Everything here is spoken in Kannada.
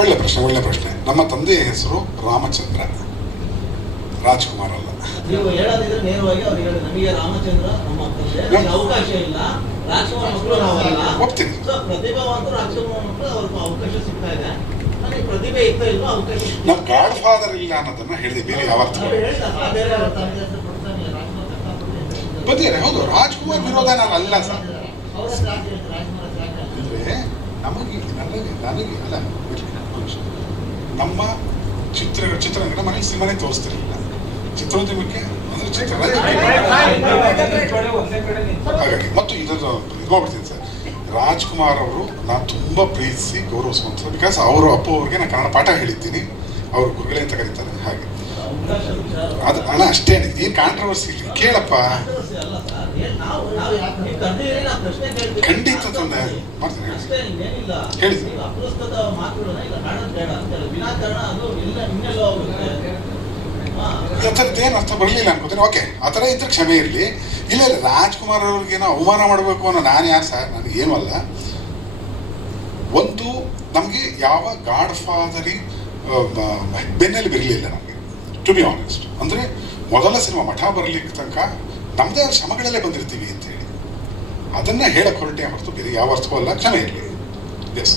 ಒಳ್ಳೆ ಪ್ರಶ್ನೆ ಒಳ್ಳೆ ಪ್ರಶ್ನೆ. ನಮ್ಮ ತಂದೆಯ ಹೆಸರು ರಾಮಚಂದ್ರ. ರಾಜ್ಕುಮಾರ್ ಅಲ್ಲ. ಒಪ್ತೀನಿ ನಮ್ಮ ಗಾಡ್ ಫಾದರ್ ಇಲ್ಲ. ಅನ್ನೋದನ್ನ ಹೇಳಿದೆ ಬೇರೆ ಯಾವ ಅರ್ಥ. ಬಂದಿದ್ದಾರೆ ಹೌದು. ರಾಜ್ಕುಮಾರ್ ವಿರೋಧ ನಾನು ಅಲ್ಲ ಸರ್ ಅವ್ರ ಹತ್ರ ಯಾಕೆ ಹೇಳ್ತಾರೆ, ರಾಜ್ಕುಮಾರ್ ಹತ್ರ ಯಾಕೆ ಹೇಳ್ತಾರೆ? ಅಂದ್ರೆ ನಮಗೆ ನನಗೆ ಅಲ್ಲ. ನಮ್ಮ ಚಿತ್ರ ಚಿತ್ರರಂಗನ ಮನೆಗೆ ಸಿನಿಮಾನೇ ತೋರಿಸ್ತಿರಲಿಲ್ಲ ಚಿತ್ರೋದ್ಯಮಕ್ಕೆ ಅಂದ್ರೆ ಚಿತ್ರ. ಹಾಗಾಗಿ ಮತ್ತು ಇದನ್ನು ಇದು ಮಾಡ್ಬಿಡ್ತೀನಿ ಸರ್. ರಾಜ್ಕುಮಾರ್ ಅವರು ನಾನು ತುಂಬ ಪ್ರೀತಿಸಿ ಗೌರವಿಸುವಂಥದ್ದು ಬಿಕಾಸ್ ಅವರು ಅಪ್ಪ ಅವ್ರಿಗೆ ನಾನು ಕನ್ನಡ ಪಾಠ ಹೇಳಿದ್ದೀನಿ. ಅವರು ಗುರುಗಳೇ ಅಂತ ಕರೀತಾರೆ. ಹಾಗೆ. ಅದು ಅಣ್ಣ ಅಷ್ಟೇ ಏನು ಕಾಂಟ್ರವರ್ಸಿ ಕೇಳಪ್ಪ. ಖಂಡಿತ ತಂದೆ ಮಾಡ್ತೀನಿ ಹೇಳಿ. ಅಷ್ಟೇ ಇನ್ನೇನಿಲ್ಲ ಹೇಳಿ. ನೀವು ಅಪ್ರಸ್ತುತ ಮಾತುಗಳನ್ನ ಇಲ್ಲ ಕಾಣೋದು ಬೇಡ ಅಂತ ಹೇಳಿ ವಿನಾಕಾರಣ ಅದು ಇಲ್ಲ ಇನ್ನೆಲ್ಲೋ ಹೋಗುತ್ತೆ ಹಾ. ಆ ಥರದ್ದು ಏನು ಅರ್ಥ ಬರಲಿಲ್ಲ ಅನ್ಕೋತೀನಿ ಓಕೆ, ಆ ಥರ ಇದ್ರೆ ಕ್ಷಮೆ ಇರಲಿ ಇಲ್ಲ ಇಲ್ಲ, ರಾಜ್ಕುಮಾರ್ ಅವ್ರಿಗೇನೋ ಅವಮಾನ ಮಾಡಬೇಕು ಅನ್ನೋ ನಾನು ಯಾರು ಸರ್ ನನಗೇನು ಅಲ್ಲ ಒಂದು, ನಮಗೆ ಯಾವ ಗಾಡ್ ಫಾದರಿ ಬೆನ್ನಲ್ಲಿ ಬರಲಿಲ್ಲ ನಮಗೆ, ಟು ಬಿ ಆನೆಸ್ಟ್ ಅಂದರೆ, ಮೊದಲ ಸಿನಿಮಾ ಮಠ ಬರಲಿಕ್ಕೆ ತನಕ ನಮ್ಮದೇ ಶ್ರಮಗಳಲ್ಲೇ ಬಂದಿರ್ತೀವಿ ಅಂತ ಹೇಳಿ ಅದನ್ನ ಹೇಳಕ್ ಹೊರಟೆ ಹೊರತು ಬೇರೆ ಯಾವ ಅರ್ಥವೂ ಅಲ್ಲ ಕ್ಷಮೆ ಇರಲಿ. ಎಸ್